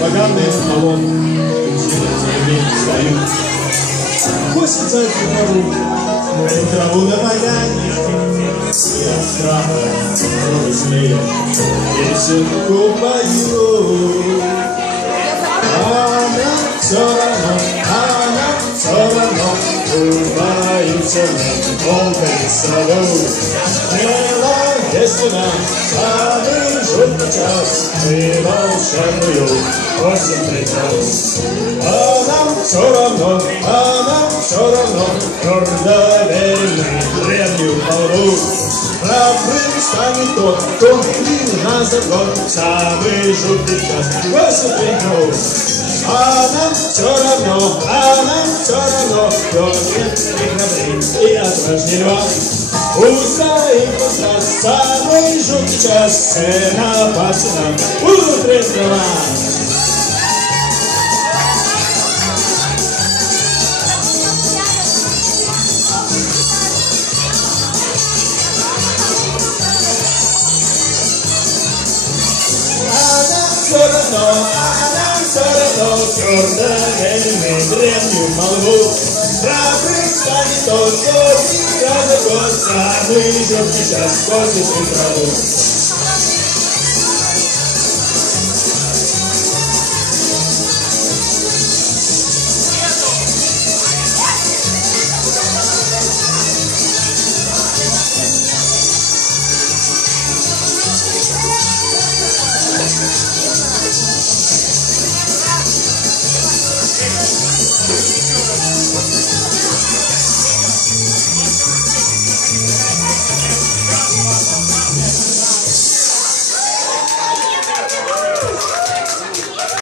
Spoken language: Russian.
Поганый баллон, через заявление встают. Косится траву, траву на поляне, от страха змея песенку пою. А нам все равно, а нам все равно, улыбаются нам волгой сову. Дело, самый жуткий час, мы волшебную осень придем. А нам все равно, а нам все равно, твердо верим мы древнюю молву. Храбрым станет тот, кто длинный на закон, самый жуткий час, осень придем. А нам все равно, а нам все равно, кто нет и храбрей, и отважней льва. Устоит у нас самый жуткий час, цена пацанам будут рисковать. А нам все равно, а нам все равно, твердо верим мы древнюю молву. Храбрый станет тот, кто никогда год, самый жуткий час после траву.